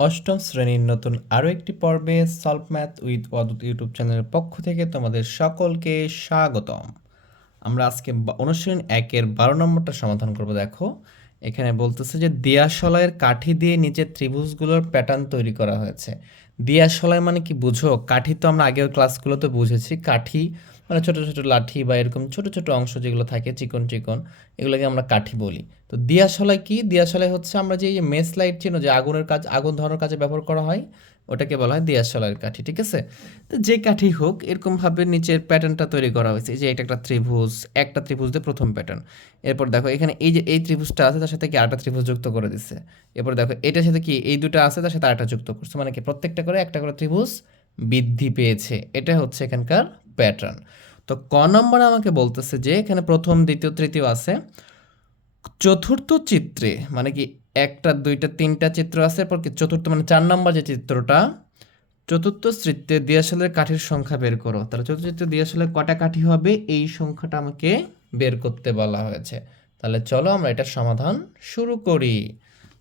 অষ্টম শ্রেণির নতুন আরও একটি পর্বে solve math with Adut YouTube চ্যানেলের পক্ষ থেকে তোমাদের সকলকে স্বাগতম। আমরা আজকে অনুশীলন একের বারো নম্বরটা সমাধান করব, দেখো। এখানে বলতেছে যে দিয়াশলাইয়ের কাঠি দিয়ে নিচে ত্রিভুজগুলোর প্যাটার্ন তৈরি করা হয়েছে। দিয়াশলাই মানে কি? বুঝো, কাঠি তো আমরা আগের ক্লাসগুলোতে বুঝেছি। কাঠি মানে ছোট ছোট লাঠি বা এরকম ছোট ছোট অংশ যেগুলো থাকে, চিকন চিকন, এগুলোকে আমরা কাঠি বলি। তো দিয়াশলাই কি? দিয়াশলাই হচ্ছে আমরা যে মেস লাইট চিনো যে আগুনের কাজ, আগুন ধরানোর কাজে ব্যবহার করা হয়, ওটাকে বলা হয় দিয়াশলাইয়ের কাঠি, ঠিক আছে? তো যে কাঠি হোক, এরকমভাবে নিচের প্যাটার্নটা তৈরি করা হয়েছে। এই যে এটা একটা ত্রিভুজ একটা ত্রিভুজ দিয়ে প্রথম প্যাটার্ন এরপর দেখো, এখানে এই যে, এই ত্রিভুজটা আছে, তার সাথে কি আরেকটা ত্রিভুজ যুক্ত করে দিচ্ছে এরপর দেখো, এটার সাথে কি এই দুটো আছে, তার সাথে আরেকটা যুক্ত করছে? মানে কি প্রত্যেকটা করে একটা করে ত্রিভুজ বৃদ্ধি পেয়েছে। এটা হচ্ছে এখানকার প্যাটার্ন তো ক নম্বরে আমাকে বলতেছে যে, এখানে প্রথম, দ্বিতীয়, তৃতীয় আছে। চতুর্থ চিত্রে মানে কি একটা, দুইটা, তিনটা চিত্র আছে, এরপর কি চতুর্থ মানে চার নম্বর যে চিত্রটা, চতুর্থ চিত্রে দিয়াশালের কাঠির সংখ্যা বের করো। তাহলে চতুর্থ চিত্রে দিয়াশালের কটা কাঠি হবে? এই সংখ্যাটা আমাকে বের করতে বলা হয়েছে। তাহলে চলো আমরা এটার সমাধান শুরু করি।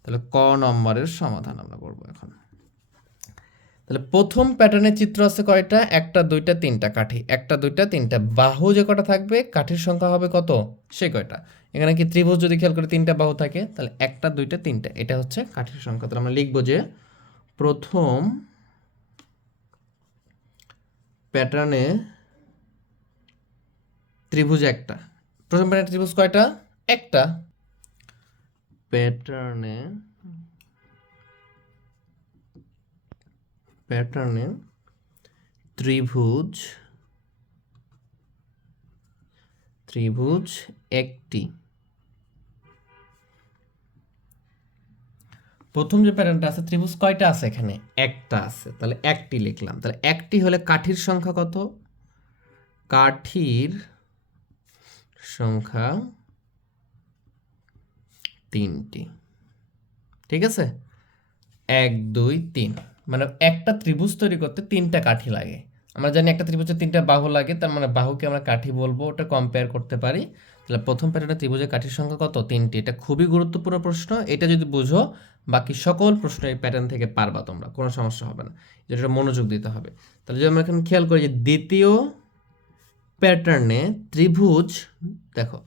তাহলে ক নম্বরের সমাধান আমরা করব এখন। তাহলে প্রথম প্যাটার্নের চিত্র আছে কয়টা? একটা, দুইটা, তিনটা কাঠি। একটা, দুইটা, তিনটা। বাহু যে কটা থাকবে, কাঠির সংখ্যা হবে কত? সে কয়টা? এখানে কি ত্রিভুজ যদি খেয়াল করে, তিনটা বাহু থাকে, তাহলে একটা, দুইটা, তিনটা। এটা হচ্ছে কাঠির সংখ্যা। তাহলে আমরা লিখব যে প্রথম প্যাটার্নে ত্রিভুজ একটা। প্রথম প্যাটার্নে ত্রিভুজ কয়টা? একটা। প্যাটার্নে প্যাটার্নে ত্রিভুজ ত্রিভুজ একটি। প্রথম যে প্যাটার্নটা আছে, ত্রিভুজ কয়টা আছে এখানে? একটা আছে। তাহলে একটি লিখলাম। তাহলে একটি হলে কাঠির সংখ্যা কত? কাঠির সংখ্যা তিনটি। ঠিক আছে? এক, দুই, তিন। মানে একটা ত্রিভুজ তৈরি করতে তিনটা কাঠি লাগে। আমরা জানি একটা ত্রিভুজের তিনটা বাহু লাগে, তার মানে বাহুকে আমরা কাঠি বলব, ওটা কম্পেয়ার করতে পারি। তাহলে প্রথম প্যাটার্নে ত্রিভুজের কাঠির সংখ্যা কত? তিনটি। এটা খুবই গুরুত্বপূর্ণ প্রশ্ন। এটা যদি বুঝো, বাকি সকল প্রশ্ন এই প্যাটার্ন থেকে পারবা তোমরা, কোনো সমস্যা হবে না। যেটা মনোযোগ দিতে হবে। তাহলে যদি আমরা এখানে খেয়াল করি যে দ্বিতীয় প্যাটার্নে ত্রিভুজ, দেখো,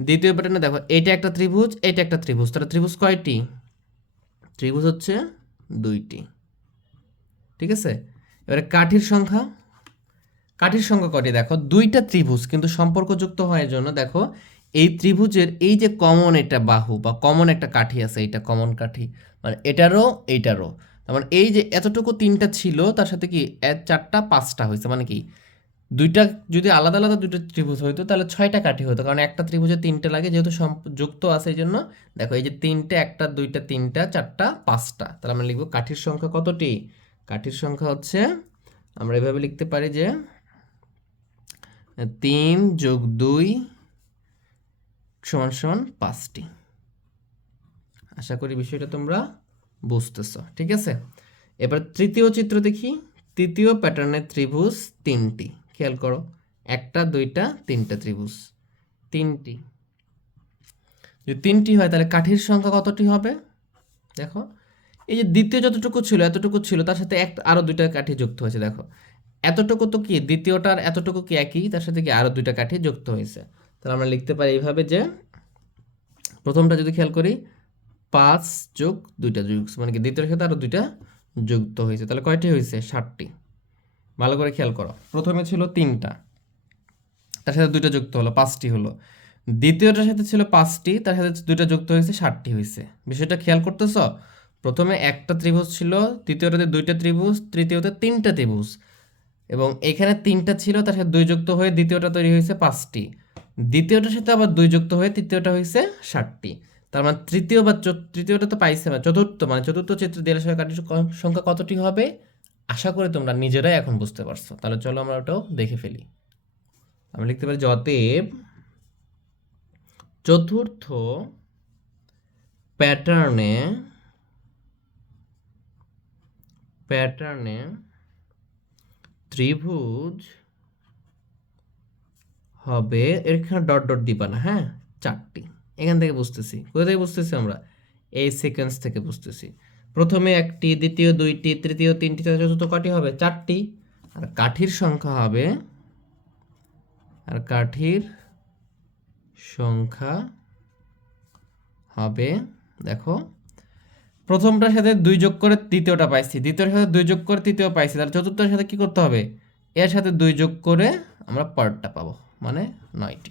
দ্বিতীয় প্যাটার্নে দেখো, এটা একটা ত্রিভুজ, এটা একটা ত্রিভুজ, তাহলে ত্রিভুজ কয়টি? ত্রিভুজ হচ্ছে দুইটি। ঠিক আছে? এবারে কাঠির সংখ্যা। কাঠির সংখ্যা কটি? দেখো, দুইটা ত্রিভুজ কিন্তু সম্পর্কযুক্ত হওয়ার জন্য দেখো, এই ত্রিভুজের এই যে কমন একটা বাহু বা কমন একটা কাঠি আছে, এইটা কমন কাঠি মানে এটারও এইটারও। তার মানে এই যে এতটুকু তিনটা ছিল, তার সাথে কি চারটা, পাঁচটা হয়েছে মানে কি? দুইটা যদি আলাদা আলাদা দুটো ত্রিভুজ হইতো, তাহলে ছয়টা কাঠি হতো, কারণ একটা ত্রিভুজে তিনটে লাগে, যেহেতু যুক্ত আছে এই জন্য দেখো, এই যে তিনটে, একটা, দুইটা, তিনটা, চারটা, পাঁচটা, তাহলে আমরা লিখব কাঠির সংখ্যা কতটি? কাঠির সংখ্যা হচ্ছে, আমরা এভাবে লিখতে পারি যে, তিন যোগ দুই সমান সমান পাঁচটি। আশা করি বিষয়টা তোমরা বুঝতেছ, ঠিক আছে? এবার তৃতীয় চিত্র দেখি, তৃতীয় প্যাটার্নের ত্রিভুজ তিনটি, খেয়াল করো, একটা, দুইটা, তিনটা ত্রিভুজ, তিনটি। যদি তিনটি হয় তাহলে কাঠির সংখ্যা কতটি হবে? দেখো এই যে দ্বিতীয় যতটুকু ছিল, এতটুকু ছিল, তার সাথে এক আরও দুইটা কাঠি যুক্ত হয়েছে, দেখো। এতটুকু তো কি, দ্বিতীয়টার এতটুকু কি একই, তার সাথে কি আরও দুইটা কাঠি যুক্ত হয়েছে? তাহলে আমরা লিখতে পারি এইভাবে যে, প্রথমটা যদি খেয়াল করি, পাঁচ যোগ দুইটা যোগ মানে কি দ্বিতীয়টার সাথে আরও দুইটা যুক্ত হয়েছে, তাহলে কয়টি হয়েছে? ষাটটি ভালো করে খেয়াল করো। প্রথমে ছিল তিনটা, তার সাথে দুইটা যুক্ত হলো, পাঁচটি হলো। দ্বিতীয়টার সাথে ছিল পাঁচটি, তার সাথে দুইটা যুক্ত হয়েছে ষাটটি হয়েছে। বিষয়টা খেয়াল করতেছ? প্রথমে একটা ত্রিভুজ ছিল দ্বিতীয়টাতে দুইটা ত্রিভুজ, তৃতীয়তে তিনটা ত্রিভুজ। এবং এখানে তিনটা ছিল, তার সাথে দুই যুক্ত হয়ে দ্বিতীয়টা তৈরি হয়েছে পাঁচটি। দ্বিতীয়টার সাথে আবার দুই যুক্ত হয়ে তৃতীয়টা হয়েছে ষাটটি। তার মানে তৃতীয় বা তৃতীয়টা তো পাইছে না, চতুর্থ মানে চতুর্থ চিত্র দেড় কাঠির সংখ্যা কতটি হবে? আশা করি তোমরা নিজেরাই এখন বুঝতে পারছ। তাহলে চলো আমরা ওটাও দেখে ফেলি। আমরা লিখতে পারি যে অতএব চতুর্থ প্যাটার্নে প্যাটার্নে ত্রিভুজ হবে এখানে ডট ডট দিবা না হ্যাঁ? চারটি। এখান থেকে বুঝতেছি। কোথা থেকে বুঝতেছি আমরা? এই সিকোয়েন্স থেকে বুঝতেছি। প্রথমে একটি, দ্বিতীয় দুইটি, তৃতীয় তিনটি, চতুর্থ কটি হবে চারটি। আর কাঠির সংখ্যা হবে, আর কাঠির সংখ্যা হবে, দেখো প্রথমটার সাথে দুই যোগ করে তৃতীয়টা পাইছি। দ্বিতীয়টার সাথে দুই যোগ করে তৃতীয় পাইছি। তাহলে চতুর্থটার সাথে কি করতে হবে? এর সাথে দুই যোগ করে আমরা পার্টটা পাবো মানে নয়টি।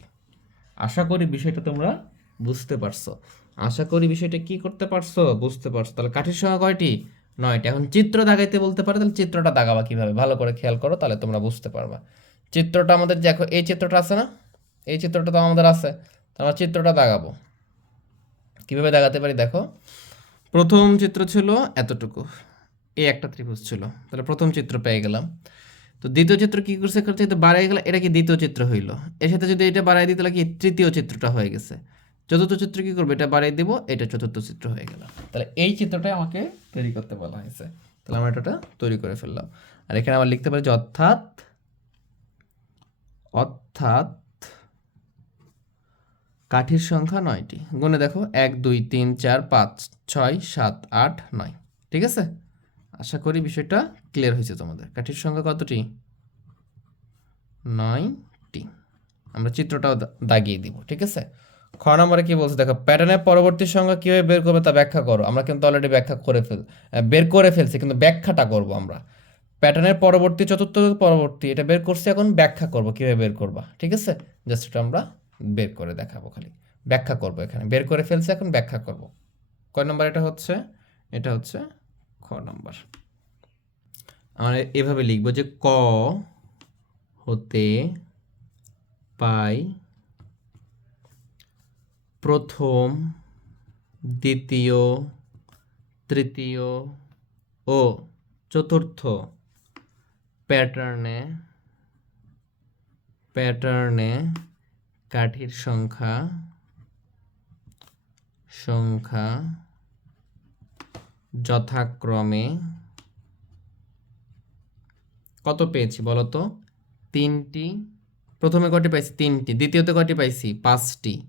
আশা করি বিষয়টা তোমরা বুঝতে পারছ। আশা করি বিষয়টা কি করতে পারছ? বুঝতে পারছ। তাহলে কাঠির সংখ্যা কয়টি? নয়টি। এখন চিত্র দাগাইতে বলতে পারে, তাহলে চিত্রটা দাগাবা কীভাবে? ভালো করে খেয়াল করো, তাহলে তোমরা বুঝতে পারবা। চিত্রটা আমাদের দেখো, এই চিত্রটা আছে না? এই চিত্রটা তো আমাদের আছে। তো আমরা চিত্রটা দাগাবো। কীভাবে দাগাতে পারি দেখো? প্রথম চিত্র ছিল এতটুকু। এই একটা ত্রিভুজ ছিল। তাহলে প্রথম চিত্র পেয়ে গেলাম। তো দ্বিতীয় চিত্র কি করছে? করছে তো বাড়াই গেল এটা কি দ্বিতীয় চিত্র হইল? এর সাথে যদি এটা বাড়াই দিই, তাহলে কি তৃতীয় চিত্রটা হয়ে গেছে? চতুর্থ চিত্র কি করবে? এটা বাড়াই দিব, এটা চতুর্থ চিত্র হয়ে গেল। তাহলে এই চিত্রটা আমাকে তৈরি করতে বলা হয়েছে। তাহলে আমরা এটা তৈরি করে ফেললাম। আর এখানে আমার লিখতে পারি যে অর্থাৎ অর্থাৎ কাঠির সংখ্যা নয়টি। গুনে দেখো, এক, দুই, তিন, চার, পাঁচ, ছয়, সাত, আট, নয়। ঠিক আছে? আশা করি বিষয়টা ক্লিয়ার হয়েছে তোমাদের। কাঠির সংখ্যা কতটি? নয়টি। আমরা চিত্রটাও দাগিয়ে দিব, ঠিক আছে? খ নম্বরে কি বলছে? দেখো প্যাটার্নের পরবর্তী সংখ্যা কীভাবে বের করবে তা ব্যাখ্যা করো। আমরা কিন্তু অলরেডি ব্যাখ্যা করে ফেল বের করে ফেলছি, কিন্তু ব্যাখ্যাটা করব আমরা। প্যাটার্নের পরবর্তী, চতুর্থ পরবর্তী, এটা বের করছি, এখন ব্যাখ্যা করব কীভাবে বের করবা। ঠিক আছে? জাস্ট এটা আমরা বের করে দেখাবো খালি। ব্যাখ্যা করব এখানে। বের করে ফেলছে এখন, ব্যাখ্যা করব। কয় নম্বর এটা হচ্ছে? এটা হচ্ছে খ নম্বর। আমরা এভাবে লিখব যে ক হতে পাই প্রথম, দ্বিতীয়, তৃতীয় ও চতুর্থ প্যাটার্নে প্যাটার্নে কাঠির সংখ্যা সংখ্যা যথাক্রমে কত পেয়েছি বলো তো তিনটি। প্রথমে কটি পাইছি? তিনটি। দ্বিতীয়তে কটি পাইছি? পাঁচটি।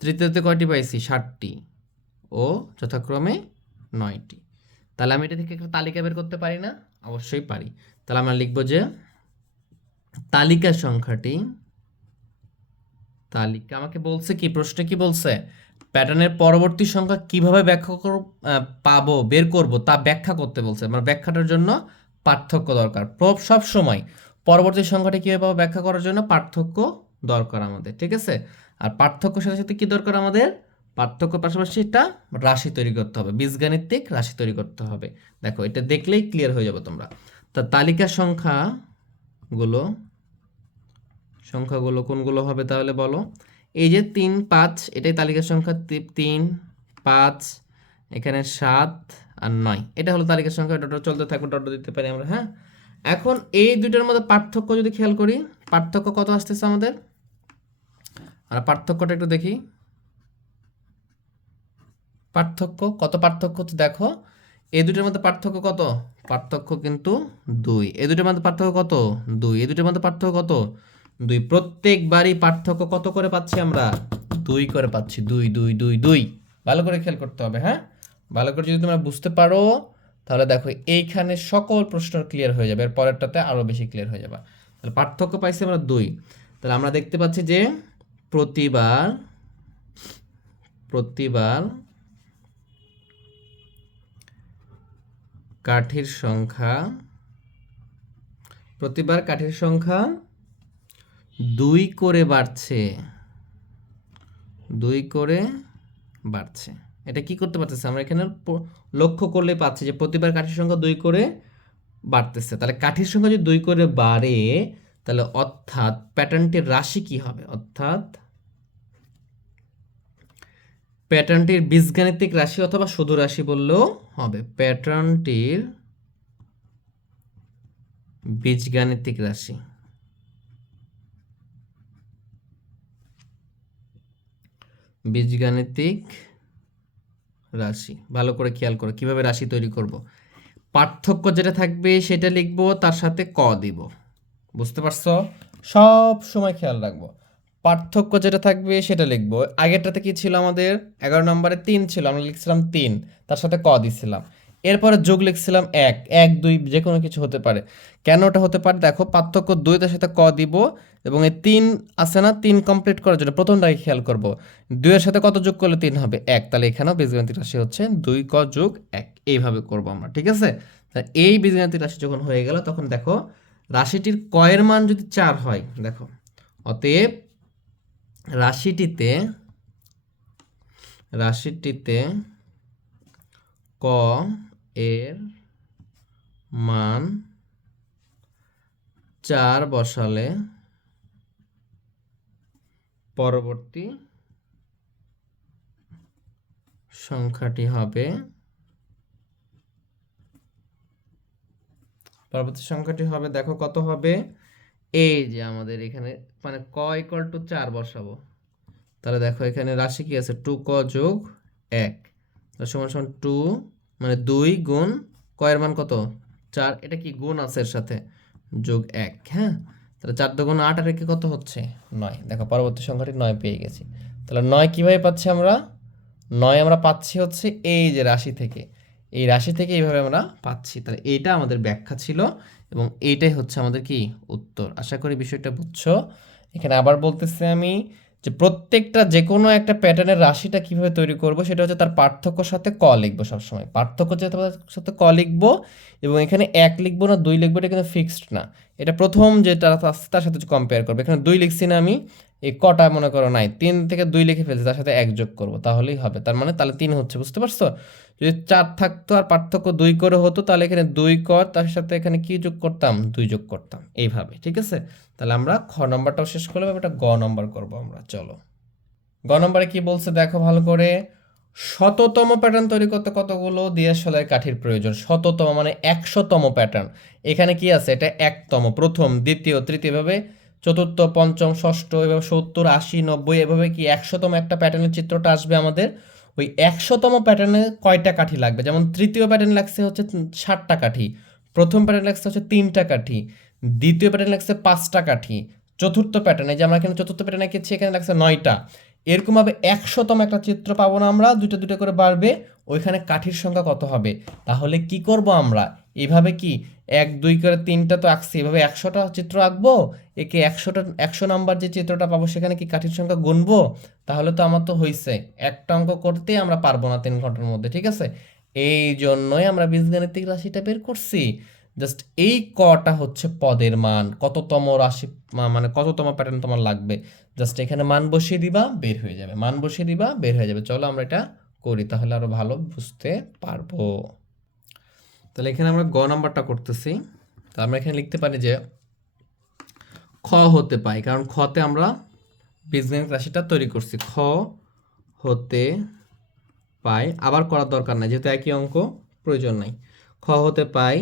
তৃতীয়তে কটি পাইছি? ষাটটি। ও যথাক্রমে নয়টি। তাহলে আমি এটা থেকে তালিকা বের করতে পারি না? অবশ্যই পারি। তাহলে আমরা লিখব যে তালিকা সংখ্যাটি তালিকা আমাকে বলছে কি প্রশ্নে কি বলছে? প্যাটার্নের পরবর্তী সংখ্যা কীভাবে ব্যাখ্যা আহ, পাবো বের করব তা ব্যাখ্যা করতে বলছে। মানে ব্যাখ্যাটার জন্য পার্থক্য দরকার। সব সময় পরবর্তী সংখ্যাটি কীভাবে পাবো ব্যাখ্যা করার জন্য পার্থক্য দরকার আমাদের ঠিক আছে? আর পার্থক্যের সাথে সাথে কি দরকার আমাদের? পার্থক্য পাশাপাশি এটা রাশি তৈরি করতে হবে বীজগাণিতিক রাশি তৈরি করতে হবে। দেখো এটা দেখলেই ক্লিয়ার হয়ে যাবে তোমরা। তা তালিকা সংখ্যাগুলো সংখ্যাগুলো কোনগুলো হবে তাহলে বলো? এই যে তিন, পাঁচ, এটাই তালিকার সংখ্যা। তিন পাঁচ, এখানে সাত আর নয়। এটা হলো তালিকার সংখ্যা। ডট চলতে থাকবে ডট দিতে পারি আমরা হ্যাঁ? এখন এই দুইটার মধ্যে পার্থক্য যদি খেয়াল করি, পার্থক্য কত আসতেছে আমাদের? আর পার্থক্যটা একটু দেখি। পার্থক্য, কত পার্থক্য দেখো, এই দুটোর মধ্যে পার্থক্য কত? পার্থক্য কিন্তু দুই। এই দুটোর মধ্যে পার্থক্য কত? দুই। এই দুটোর মধ্যে পার্থক্য কত? দুই, প্রত্যেকবারই পার্থক্য কত করে পাচ্ছি আমরা? দুই করে পাচ্ছি, দুই দুই দুই দুই। ভালো করে খেয়াল করতে হবে হ্যাঁ? ভালো করে যদি তোমরা বুঝতে পারো, তাহলে দেখো এইখানে সকল প্রশ্ন ক্লিয়ার হয়ে যাবে এর পরেরটাতে আরও বেশি ক্লিয়ার হয়ে যাবে। তাহলে পার্থক্য পাইছি আমরা দুই। তাহলে আমরা দেখতে পাচ্ছি যে প্রতিবার প্রতিবার কাঠির সংখ্যা, প্রতিবার কাঠির সংখ্যা দুই করে বাড়ছে। দুই করে বাড়ছে। এটা কি করতে পারতেছে? আমরা এখানে লক্ষ্য করলে পাচ্ছি যে প্রতিবার কাঠির সংখ্যা দুই করে বাড়তেছে। তাহলে কাঠির সংখ্যা যদি দুই করে বাড়ে, তাহলে অর্থাৎ প্যাটার্নটির রাশি কি হবে? অর্থাৎ প্যাটার্নটির বীজগাণিতিক রাশি অথবা শুধু রাশি বললেও হবে। প্যাটার্নটির বীজগাণিতিক রাশি। বীজগাণিতিক রাশি। ভালো করে খেয়াল করো, কীভাবে রাশি তৈরি করব? পার্থক্য যেটা থাকবে সেটা লিখব, তার সাথে ক দিব। বুঝতে পারছ? সব সময় খেয়াল রাখব। পার্থক্য যেটা থাকবে সেটা লিখব। আগেরটাতে কি ছিল আমাদের? এগারো নম্বরে তিন ছিল, আমরা লিখছিলাম তিন, তার সাথে ক দিছিলাম। এরপরে যোগ লিখছিলাম এক এক, দুই, যে কোনো কিছু হতে পারে। কেন ওটা হতে পারে? দেখো, পার্থক্য দুইটার সাথে ক দিব এবং এই তিন আছে না, তিন কমপ্লিট করার জন্য প্রথমটাকে খেয়াল করব। দুইয়ের সাথে কত যোগ করলে তিন হবে? এক। তাহলে এখানেও বীজগণিতিক রাশি হচ্ছে দুই ক যোগ এক। এইভাবে করব আমরা, ঠিক আছে? এই বীজগণিতিক রাশি যখন হয়ে গেল, তখন দেখো রাশিটির কয়ের মান যদি চার হয়, দেখো, অতএব রাশিটিতে রাশিটিতে ক এর মান চার বসালে পরবর্তী সংখ্যাটি হবে পরবর্তী সংখ্যাটি হবে, দেখো কত হবে? এই যে আমাদের এখানে মানে ক ইকুয়াল টু চার বসাবো। তাহলে দেখো এখানে রাশি কি আছে? টু ক যোগ এক। সমান সমান টু মানে দুই গুণ কয়ের মান কত? চার। এটা কি গুণ আছে এর সাথে? যোগ এক হ্যাঁ? তাহলে চার দুগুণ আট আর একে কত হচ্ছে? নয়। দেখো, পরবর্তী সংখ্যাটি নয় পেয়ে গেছি। তাহলে নয় কীভাবে পাচ্ছি আমরা? নয় আমরা পাচ্ছি হচ্ছে এই যে রাশি থেকে। এই রাশি থেকে এইভাবে আমরা পাচ্ছি। তাহলে এইটা আমাদের ব্যাখ্যা ছিল এবং এইটাই হচ্ছে আমাদের কি? উত্তর। আশা করি বিষয়টা বুঝছ। এখানে আবার বলতেছি আমি যে প্রত্যেকটা যে কোনো একটা প্যাটার্নের রাশিটা কীভাবে তৈরি করব, সেটা হচ্ছে তার পার্থক্য সাথে ক লিখব সবসময়। পার্থক্য সাথে ক লিখব এবং এখানে এক লিখব না, দুই লিখব, এটা কিন্তু ফিক্সড না। এটা প্রথম যেটা তার সাথে কম্পেয়ার করব। এখানে দুই লিখছি না আমি, এই কটা মনে করো নাই, তিন থেকে দুই লিখে ফেলছি, তার সাথে এক যোগ করব, তাহলেই হবে। তার মানে তাহলে তিন হচ্ছে, বুঝতে পারছ? যদি চার থাকতো আর পার্থক্য দুই করে হতো, তাহলে এখানে দুই কর, তার সাথে এখানে কি যোগ করতাম? দুই যোগ করতাম। এইভাবে, ঠিক আছে? তাহলে আমরা খ নম্বরটাও শেষ করলাম এটা গ নম্বর করব আমরা, চলো। গ নম্বরে কি বলছে? দেখো ভালো করে। শততম প্যাটার্ন তৈরি করতে কতগুলো? দিয়ে সেলাই কাঠির প্রয়োজন। শততম মানে একশোতম প্যাটার্ন এখানে কি আছে? এটা একতম, প্রথম, দ্বিতীয়, তৃতীয়, এভাবে চতুর্থ, পঞ্চম, ষষ্ঠ, এভাবে সত্তর, আশি, নব্বই, এভাবে কি একশোতম একটা প্যাটার্নের চিত্রটা আসবে আমাদের? ওই একশোতম প্যাটার্নে কয়টা কাঠি লাগবে? যেমন তৃতীয় প্যাটার্ন লাগছে হচ্ছে ষাটটা কাঠি, প্রথম প্যাটার্ন লাগছে হচ্ছে তিনটা কাঠি, দ্বিতীয় প্যাটার্ন লাগছে পাঁচটা কাঠি, চতুর্থ প্যাটার্নে যে আমরা এখানে চতুর্থ প্যাটার্নে এঁকেছি, এখানে লাগছে নয়টা। এরকমভাবে একশোতম একটা চিত্র পাবো না আমরা দুটো দুটো করে বাড়বে, ওইখানে কাঠির সংখ্যা কত হবে? তাহলে কি করব আমরা? এইভাবে কি এক, দুই করে তিনটা তো আঁকছি, এভাবে একশোটা চিত্র আঁকবো? একে একশোটা, একশো নাম্বার যে চিত্রটা পাবো, সেখানে কি কাঠির সংখ্যা গুনবো? তাহলে তো আমার তো হয়েছে একটা অঙ্ক করতে আমরা পারব না তিন ঘণ্টার মধ্যে, ঠিক আছে? এই জন্যই আমরা বীজগাণিতিক রাশিটা বের করছি। জাস্ট এই কটা হচ্ছে পদের মান, কততম রাশি মানে কততম প্যাটার্ন তোমার লাগবে? জাস্ট এখানে মান বসিয়ে দিবা, বের হয়ে যাবে। মান বসিয়ে দিবা, বের হয়ে যাবে। চলো আমরা এটা করি, তাহলে আরও ভালো বুঝতে পারব। তাহলে এখানে আমরা গ নাম্বারটা করতেছি। তো আমরা এখানে লিখতে পারি যে খ হতে পাই, কারণ খতে আমরা বীজগণিত রাশিটা তৈরি করছি। খ হতে পাই, আবার করার দরকার নাই, যেহেতু একই অঙ্ক, প্রয়োজন নাই। খ হতে পাই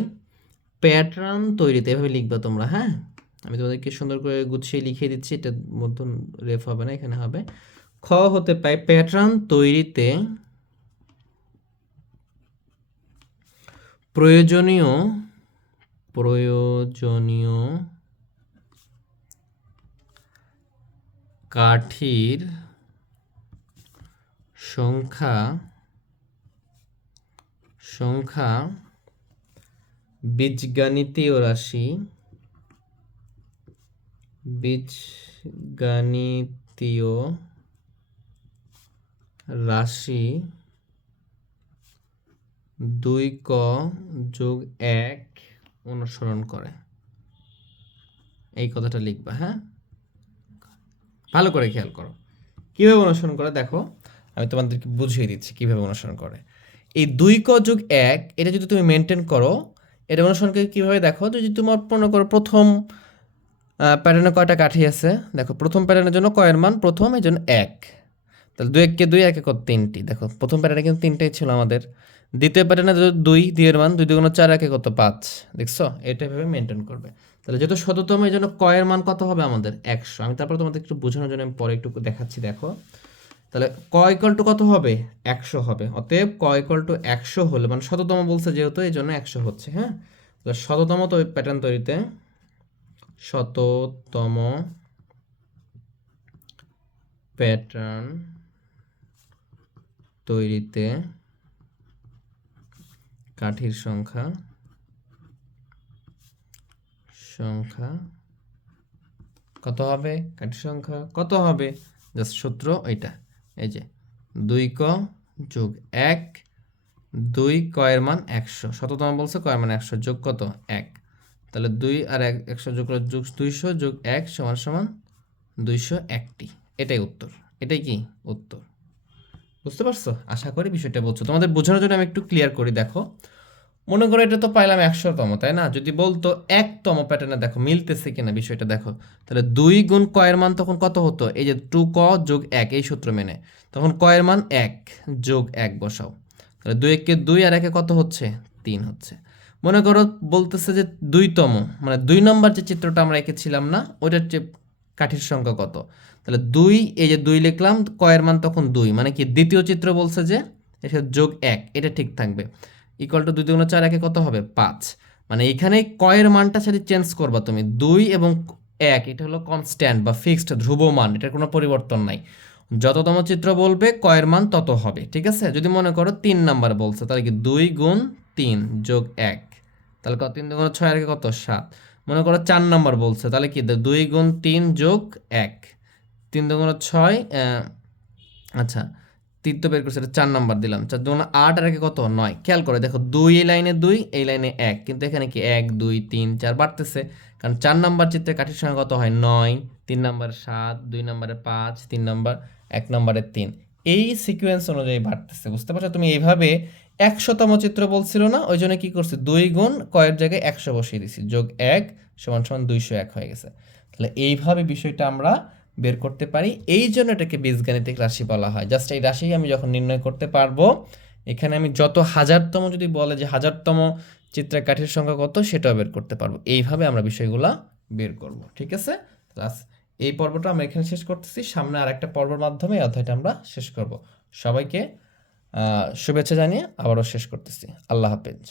প্যাটার্ন তৈরিতে, এভাবে লিখবে তোমরা হ্যাঁ? আমি তোমাদেরকে সুন্দর করে গুছিয়ে লিখে দিচ্ছি এটা মধ্য রেফ হবে না, এখানে হবে। খ হতে পাই প্যাটার্ন তৈরিতে প্রয়োজনীয় প্রয়োজনীয় কাঠির সংখ্যা সংখ্যা বীজগাণিতীয় রাশি বীজগাণিতীয় রাশি দুই ক যোগ এক অনুসরণ করে। এই কথাটা লিখবা হ্যাঁ? ভালো করে খেয়াল করো। কীভাবে অনুসরণ করে দেখো? আমি তোমাদেরকে বুঝিয়ে দিচ্ছি কীভাবে অনুসরণ করে। এই দুই ক যোগ এক, এটা যদি তুমি মেনটেন করো, এটা অনুসরণ করে কীভাবে দেখো? যদি তোমার মনে করো প্রথম প্যাটার্নে কয়টা কাঠি আছে? দেখো, প্রথম প্যাটার্নের জন্য কয়ের মান প্রথম, এই জন্য এক। তাহলে দুই এককে দুই, এক এক তিনটি। দেখো, প্রথম প্যাটার্নে কিন্তু তিনটাই ছিল আমাদের। দ্বিতীয় প্যাটার্নে দুই, দুইয়ের মান, দুই দুগুণ চার, এক কত পাঁচ। দেখছ? এটা এভাবে মেনটেন করবে। তাহলে যেহেতু শততম এই জন্য কয়ের মান কত হবে আমাদের? একশো। আমি তারপর তোমাদের একটু বোঝানোর জন্য আমি পরে একটু দেখাচ্ছি, দেখো। তাহলে ক ইকুয়াল টু কত হবে? একশো হবে। অতএব ক ইকুয়াল টু একশো হলে মানে শততম বলছে যেহেতু, এই জন্য একশো হচ্ছে হ্যাঁ? তাহলে শততম তো প্যাটার্ন তৈরিতে শততম প্যাটার্ন তৈরিতে কাঠির সংখ্যা সংখ্যা কত হবে? কাঠির সংখ্যা কত হবে? জাস্ট সূত্র ওইটা এই যে দুই ক যোগ এক, দুই কয়ের মান একশো। শততম বলছে কয়ের মান একশো, যোগ কত? এক। তাহলে দুই আর এক, একশো যোগ যোগ দুইশো যোগ এক সমান সমান দুইশো একটি। এটাই উত্তর। এটাই কি উত্তর? বুঝতে পারছ? আশা করি বিষয়টা বলছো। তোমাদের বোঝানোর জন্য আমি একটু ক্লিয়ার করি, দেখো। মনে করো এটা তো পাইলাম একশোতম, তাই না? যদি বলতো একতম প্যাটার্নে দেখো, মিলতেছে কিনা বিষয়টা দেখো। তাহলে দুই গুণ কয়ের মান তখন কত হতো? এই যে টু ক যোগ এক, এই সূত্র মেনে। তখন কয়ের মান এক যোগ এক বসাও। তাহলে দুই একে দুই আর একে কত হচ্ছে? তিন হচ্ছে। মনে করো বলতেছে যে দুইতম মানে দুই নম্বর যে চিত্রটা আমরা এঁকেছিলাম না, ওইটার যে কাঠির সংখ্যা কত? তাহলে দুই, এই যে দুই লিখলাম, কয়ের মান তখন দুই। মানে কি, দ্বিতীয় চিত্র বলছে যে এসে যোগ এক, এটা ঠিক থাকবে। ইকুয়াল টু দুই দুগুণ চার একে কত হবে? পাঁচ। মানে এখানে কয়ের মানটা সাথে চেঞ্জ করবা তুমি। দুই এবং এক, এটা হলো কনস্ট্যান্ট বা ফিক্সড ধ্রুব মান এটার কোনো পরিবর্তন নাই। যততম চিত্র বলবে, কয়ের মান তত হবে, ঠিক আছে? যদি মনে করো তিন নাম্বার বলছে, তাহলে কি দুই গুণ তিন যোগ এক, তাহলে কত? তিন দুগুণ ছয় আর কত? সাত। মনে করো চার নাম্বার বলছে, তাহলে কি, দুই গুণ তিন যোগ এক। তিন দুগুণ ছয় আচ্ছা তিন বের করছে, এটা চার নাম্বার দিলাম। চার দুগুণ আট আর একে কত? নয়। খেয়াল করে দেখো, দুই এই লাইনে দুই, এই লাইনে এক। কিন্তু এখানে কি এক, দুই, তিন, চার বাড়তেছে। কারণ চার নাম্বার চিত্রে কাঠির সংখ্যা কত হয়? নয়। তিন নাম্বার সাত, দুই নাম্বারে পাঁচ, তিন নাম্বার, এক নম্বরে তিন। এই সিকোয়েন্স অনুযায়ী বাড়তেছে, বুঝতে পারছ? তুমি এইভাবে একশোতম চিত্র বলছিল না? ওই জন্য কি করছি? দুই গুণ কয়ের জায়গায় একশো বসিয়ে দিছি। যোগ এক সমান সমান দুইশো এক হয়ে গেছে। তাহলে এইভাবে বিষয়টা আমরা বের করতে পারি। এই জন্য এটাকে বীজগাণিতিক রাশি বলা হয়। জাস্ট এই রাশি আমি যখন নির্ণয় করতে পারব, এখানে আমি যত হাজারতম যদি বলে যে হাজারতম চিত্রের কাঠির সংখ্যা কত, সেটাও বের করতে পারব। এইভাবে আমরা বিষয়গুলো বের করব, ঠিক আছে? এই পর্বটা আমরা এখানে শেষ করতেছি। সামনে আর একটা পর্বের মাধ্যমে এই অধ্যায়টা আমরা শেষ করব। সবাইকে শুভেচ্ছা জানিয়ে আবারও শেষ করতেছি। আল্লাহ হাফেজ।